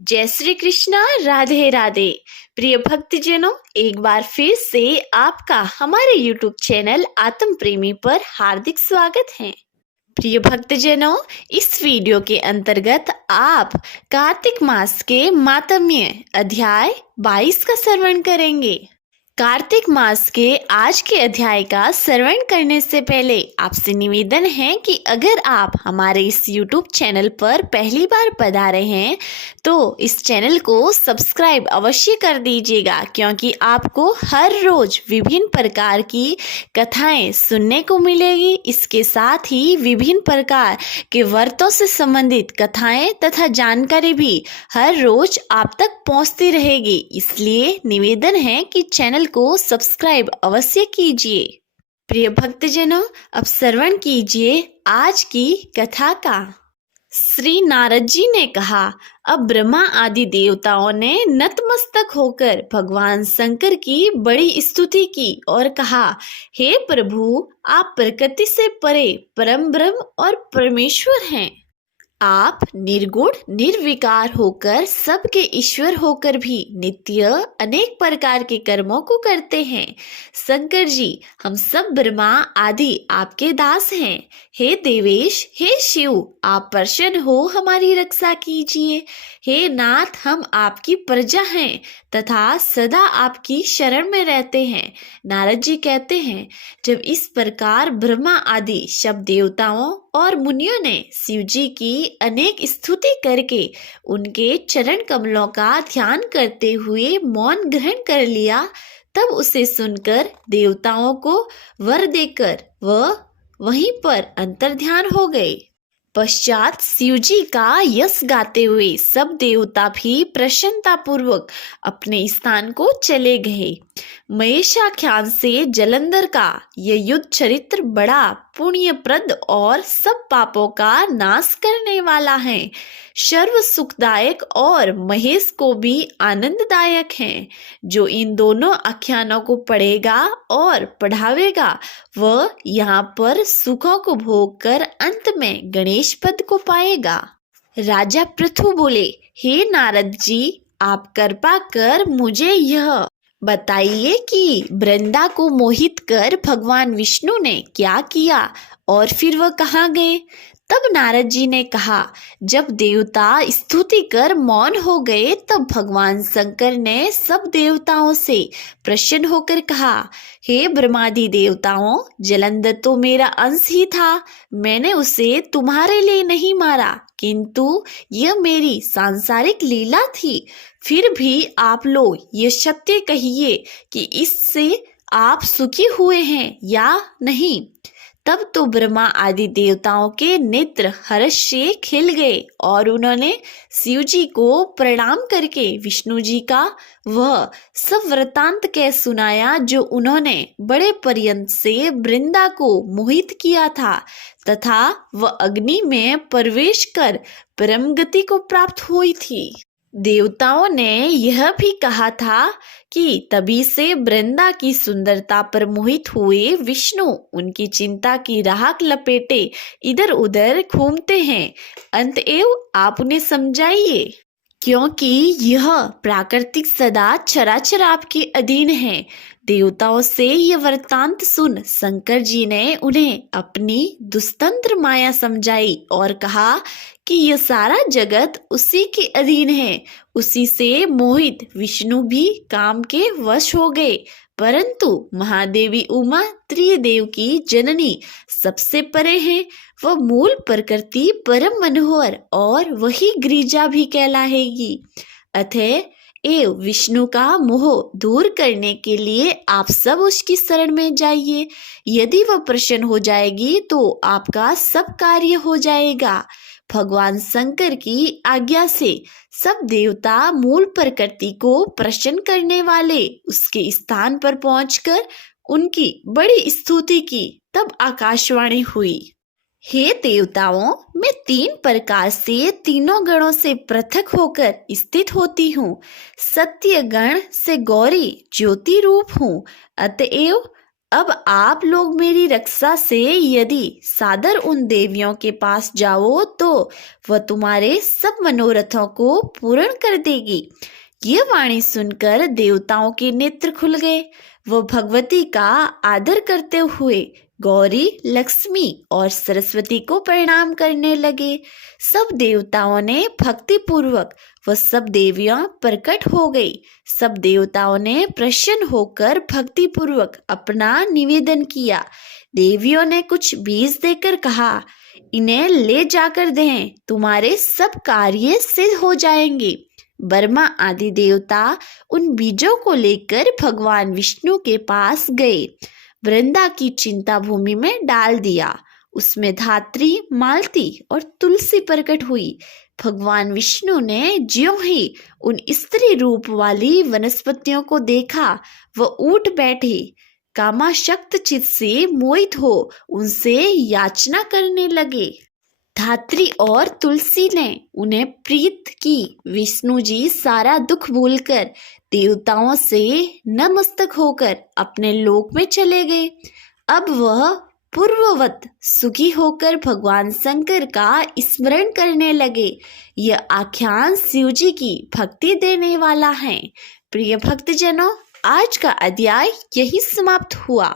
जय श्री कृष्णा, राधे राधे। प्रिय भक्तजनों, एक बार फिर से आपका हमारे YouTube चैनल आत्म प्रेमी पर हार्दिक स्वागत है। प्रिय भक्तजनों, इस वीडियो के अंतर्गत आप कार्तिक मास के मातम्य अध्याय 22 का श्रवण करेंगे। कार्तिक मास के आज के अध्याय का श्रवण करने से पहले आपसे निवेदन है कि अगर आप हमारे इस YouTube चैनल पर पहली बार पधारे हैं तो इस चैनल को सब्सक्राइब अवश्य कर दीजिएगा, क्योंकि आपको हर रोज विभिन्न प्रकार की कथाएं सुनने को मिलेगी। इसके साथ ही विभिन्न प्रकार के व्रतों से संबंधित कथाएं तथा जानकारी भी हर रोज आप तक पहुंचती रहेगी। इसलिए निवेदन है कि चैनल को सब्सक्राइब अवश्य कीजिए। प्रिय भक्तजनों, अब श्रवण कीजिए आज की कथा का। श्री नारद जी ने कहा, अब ब्रह्मा आदि देवताओं ने नतमस्तक होकर भगवान शंकर की बड़ी स्तुति की और कहा, हे प्रभु, आप प्रकृति से परे परम ब्रह्म और परमेश्वर हैं। आप निर्गुण निर्विकार होकर सबके ईश्वर होकर भी नित्य अनेक प्रकार के कर्मों को करते हैं। शंकर जी, हम सब ब्रह्मा आदि आपके दास हैं। हे देवेश, हे शिव, आप प्रसन्न हो हमारी रक्षा कीजिए। हे नाथ, हम आपकी प्रजा हैं तथा सदा आपकी शरण में रहते हैं। नारद जी कहते हैं, जब इस प्रकार ब्रह्मा आदि सब देवताओं और मुनियों ने शिव जी की अनेक स्तुति करके उनके चरण कमलों का ध्यान करते हुए मौन ग्रहण कर लिया, तब उसे सुनकर देवताओं को वर देकर वह वहीं पर अंतर्ध्यान हो गए। पश्चात शिव जी का यश गाते हुए सब देवता भी प्रसन्नता पूर्वक अपने स्थान को चले गए। महेशाख्यान से जलंधर का यह युद्ध चरित्र बड़ा पुण्यप्रद और सब पापों का नाश करने वाला है, सर्व सुखदायक और महेश को भी आनंददायक है। जो इन दोनों आख्यानों को पढ़ेगा और पढ़ावेगा वह यहाँ पर सुखों को भोग कर अंत में गणेश पद को पाएगा। राजा पृथु बोले, हे नारद जी, आप कृपा कर मुझे यह बताइए कि वृंदा को मोहित कर भगवान विष्णु ने क्या किया और फिर वह कहाँ गए। तब नारद जी ने कहा, जब देवता स्तुति कर मौन हो गए तब भगवान शंकर ने सब देवताओं से प्रसन्न होकर कहा, हे ब्रह्मादि देवताओं, जलंधर तो मेरा अंश ही था। मैंने उसे तुम्हारे लिए नहीं मारा, किंतु यह मेरी सांसारिक लीला थी। फिर भी आप लोग ये सत्य कहिए कि इससे आप सुखी हुए हैं या नहीं। तब तो ब्रह्मा आदि देवताओं के नेत्र हर्ष से खिल गए और उन्होंने शिव जी को प्रणाम करके विष्णु जी का वह सब वृतांत कह सुनाया जो उन्होंने बड़े पर्यंत से वृंदा को मोहित किया था तथा वह अग्नि में प्रवेश कर परम गति को प्राप्त हुई थी। देवताओं ने यह भी कहा था कि तभी से वृंदा की सुंदरता पर मोहित हुए विष्णु उनकी चिंता की राख लपेटे इधर उधर घूमते हैं। अंतएव आप उन्हें समझाइए, क्योंकि यह प्राकृतिक सदा चराचर आपके अधीन है। देवताओं से यह वृत्तांत सुन शंकर जी ने उन्हें अपनी दुष्तंत्र माया समझाई और कहा कि यह सारा जगत उसी के अधीन है। उसी से मोहित विष्णु भी काम के वश हो गए, परंतु महादेवी उमा त्रिदेव की जननी सबसे परे है। वह मूल प्रकृति परम मनोहर और वही गिरिजा भी कहलाएगी। अतः एव विष्णु का मोह दूर करने के लिए आप सब उसकी शरण में जाइए। यदि वह प्रसन्न हो जाएगी तो आपका सब कार्य हो जाएगा। भगवान शंकर की आज्ञा से सब देवता मूल प्रकृति को प्रसन्न करने वाले उसके स्थान पर पहुंचकर उनकी बड़ी स्तुति की। तब आकाशवाणी हुई, हे देवताओं, मैं तीन प्रकार से तीनों गणों से पृथक होकर स्थित होती हूँ। सत्य गण से गौरी ज्योति रूप हूँ। अतएव अब आप लोग मेरी रक्षा से यदि सादर उन देवियों के पास जाओ तो वह तुम्हारे सब मनोरथों को पूर्ण कर देगी। ये वाणी सुनकर देवताओं के नेत्र खुल गए। वह भगवती का आदर करते हुए गौरी, लक्ष्मी और सरस्वती को प्रणाम करने लगे। सब देवताओं ने भक्ति पूर्वक वह सब देवियां प्रकट हो गई। सब देवताओं ने प्रसन्न होकर भक्ति पूर्वक अपना निवेदन किया। देवियों ने कुछ बीज देकर कहा, इन्हें ले जाकर दें, तुम्हारे सब कार्य सिद्ध हो जाएंगे। ब्रह्मा आदि देवता उन बीजों को लेकर भगवान विष्णु के पास गए। वृंदा की चिंता भूमि में डाल दिया। उसमें धात्री, मालती और तुलसी प्रकट हुई। भगवान विष्णु ने ज्यों ही उन स्त्री रूप वाली वनस्पतियों को देखा, वह उठ बैठे। कामाशक्त चित्त से मोहित हो उनसे याचना करने लगे। धात्री और तुलसी ने उन्हें प्रीत की। विष्णु जी सारा दुख भूलकर देवताओं से नतमस्तक होकर अपने लोक में चले गए। अब वह पूर्ववत सुखी होकर भगवान शंकर का स्मरण करने लगे। यह आख्यान शिव जी की भक्ति देने वाला है। प्रिय भक्तजनों, आज का अध्याय यही समाप्त हुआ।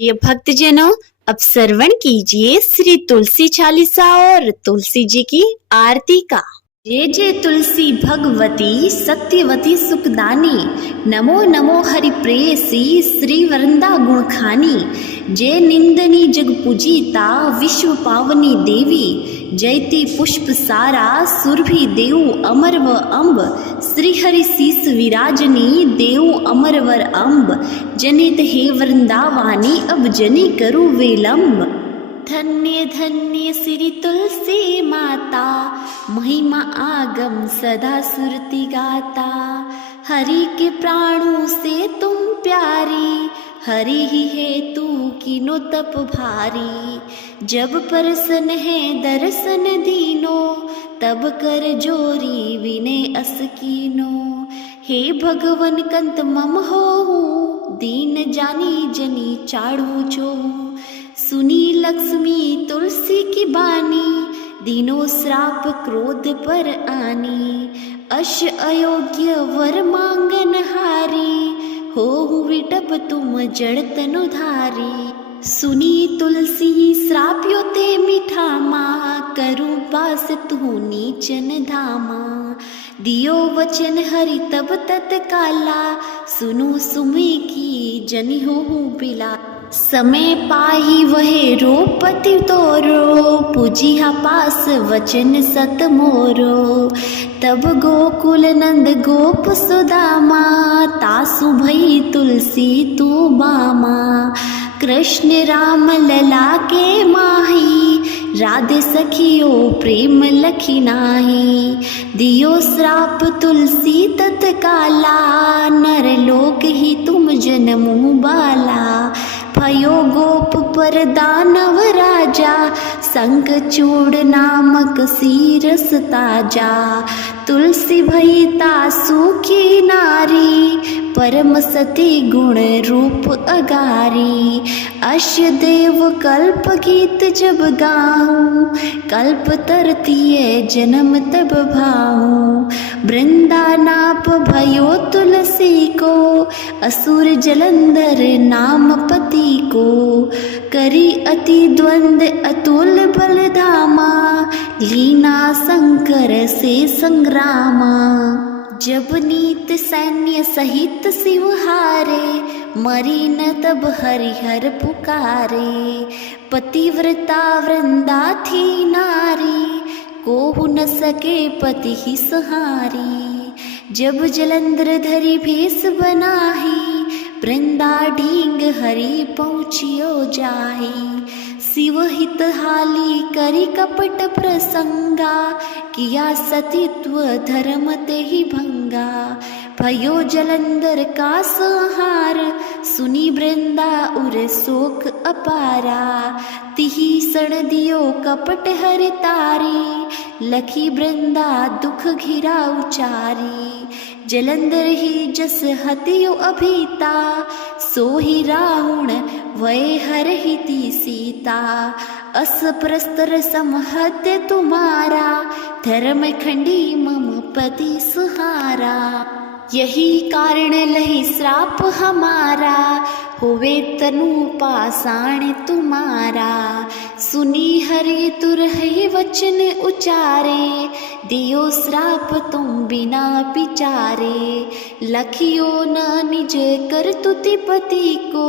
ये भक्तजनों, अब श्रवण कीजिए श्री तुलसी चालीसा और तुलसी जी की आरती का। जय जय तुलसी भगवती सत्यवती सुखदानी, नमो नमो हरि प्रेयसी श्री वृंदा गुणखानी। जय निंदनी जग पूजिता विश्व पावनी देवी, जयति पुष्प सारा सुरभि देव अमर व अम्ब। श्री हरि शीस विराजनी देव अमर वर अम्ब, जनित हे वृंदावानी अब जनी करु विलंब। धन्य धन्य श्री तुलसी माता, महिमा आगम सदा सुरति गाता। हरि के प्राणों से तुम प्यारी, हरि ही है तू कीनो तप भारी। जब परसन है दर्शन दीनो, तब कर जोरी विनय अस कीनो। हे भगवन कंत मम होहु, दीन जानी जनी चाड़ू जो। सुनी लक्ष्मी तुलसी की बानी, दीनो श्राप क्रोध पर आनी। अश अयोग्य वर मांगन हारी, हो विटप तुम जड़ तनु धारी। सुनी तुलसी श्राप्यो ते मीठा माँ, करू बास तू नीचन धामा। दियो वचन हरि तब तत्काला, सुनु सुमी की जनि हो बिला। समय पाही वहे रोपति तोरो, पूजिहा पास वचन सत मोरो। तब गोकुल नंद गोप सुदामा, तासु भई तुलसी तू बामा। कृष्ण राम लला के माही, राधे सखियो प्रेम लखी नाही। दियो श्राप तुलसी तत्काला, नर लोक ही तुम जन्मु बाला। भयो गोप पर दानव राजा, शंखचूड़ नामक सीरस ताजा। तुलसी भई तासु की नारी, परम सती गुण रूप अगारी। अश देव कल्प गीत जब गाऊं, कल्प तरतीय जन्म तब भाऊं। वृंदा नाप भयो तुलसी को, असुर जलंधर नाम पति को। करी अति द्वंद अतुल बल धामा, लीना शंकर से संग्रामा। जब नीत सैन्य सहित शिव हारे, मरी न तब हरिहर पुकारे। पतिव्रता वृंदा थी नारी, कोहु न सके पति ही सहारी। जब जलंधर धरी भेष बनाही, वृंदा ढींग हरि पहुँचियो जाही। शिव हित हाली करी कपट प्रसंगा, किया सतीत्व धर्म ते ही भंगा। भयो जलंधर का संहार, सुनी वृंदा उर शोक अपारा। तिही सण दियो कपट हरि तारी, लखी वृंदा दुख घिरा उचारी। जलंधर ही जस हतियो अभीता, सोही राहुण वै हर हिती सीता। अस प्रस्तर समहत्य तुम्हारा, धर्म खंडी मम पति सुहारा। यही कारण लही श्राप हमारा, होवे तनु पाषाण तुम्हारा। सुनी हरि तुरहि वचन उचारे, दियो श्राप तुम बिना विचारे। लखियो न निज कर तुति पति को,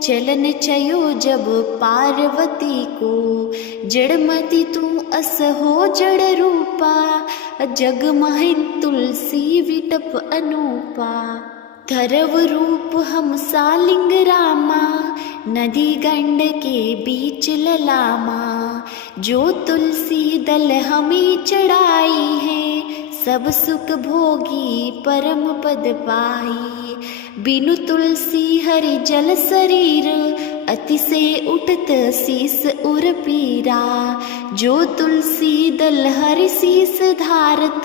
चलन चयो जब पार्वती को। जड़मति तुम अस हो जड़ रूपा, जग महिन तुलसी विटप अनूपा। धरव रूप हम सालिंग रामा, नदी गंड के बीच ललामा। जो तुलसी दल हमें चढ़ाई है, सब सुख भोगी परम पद पाई। बिनु तुलसी हरि जल शरीर, अति से उठत शीस उर पीरा। जो तुलसी दल हरि शीस धारत,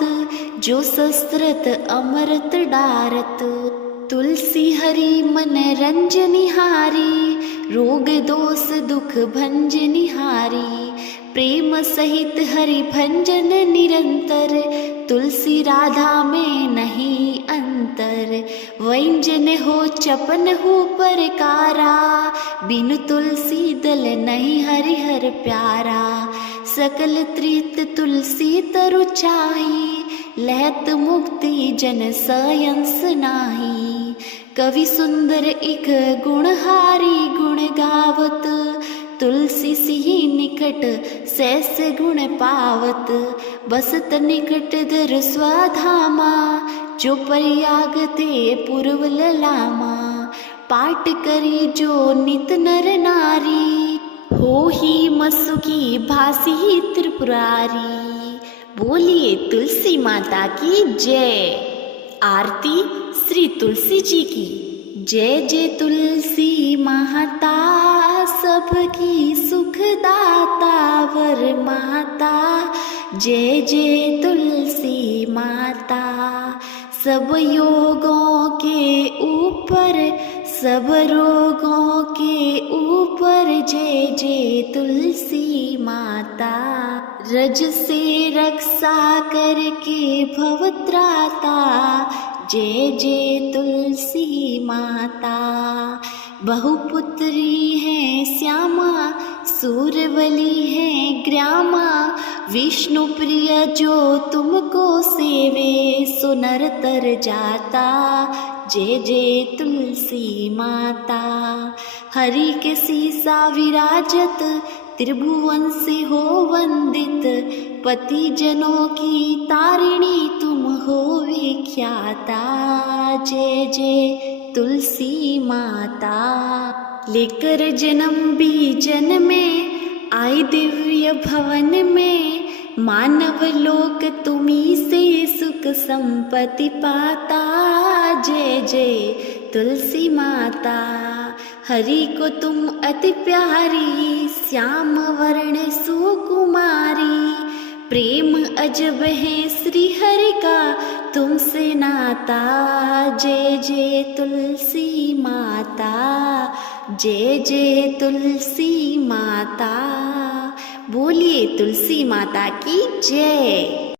जो शस्त्रत अमृत डारत। तुलसी हरि मन रंजनिहारी, रोग दोष दुख भंजनिहारी। प्रेम सहित हरि भंजन निरंतर, तुलसी राधा में नहीं अंतर। व्यंजन हो चपन हो परकारा, बिनु तुलसी दल नहीं हरिहर प्यारा। सकल त्रित तुलसी तरु चाही, लहत मुक्ति जन सयंस नाही। कवि सुंदर इक गुणहारी गुण गावत, तुलसी सिहि निकट सैस गुण पावत। बसत निकट दर स्वाधामा, जो प्रयाग ते पूर्व ललामा। पाठ करी जो नित नर नारी, हो ही मसुकी भासी त्रिपुरारी। बोलिए तुलसी माता की जय। आरती श्री तुलसी जी की। जय जय तुलसी माता, सबकी सुखदाता वर माता। जय जय तुलसी माता, सब योगों के ऊपर, सब रोगों के ऊपर। जय जय तुलसी माता, रज से रक्षा करके भवत्राता। जय जय तुलसी माता, बहुपुत्री है श्यामा, सूरवली है ग्रामा। विष्णु प्रिय जो तुमको सेवे, सो नर तर जाता। जय जय तुलसी माता, हरि के सीसा विराजत, त्रिभुवन से हो वंदित। पति जनों की तारिणी तुम हो विख्याता। जय जय तुलसी माता, लेकर जन्म बीजन में आई दिव्य भवन में। मानव लोक तुम्ही से सुख संपत्ति पाता। जय जय तुलसी माता, हरि को तुम अति प्यारी, श्याम वर्ण सुकुमारी। प्रेम अजब है श्री हरि का तुमसे नाता। जय जय तुलसी माता, जय जय तुलसी माता। बोलिए तुलसी माता की जय।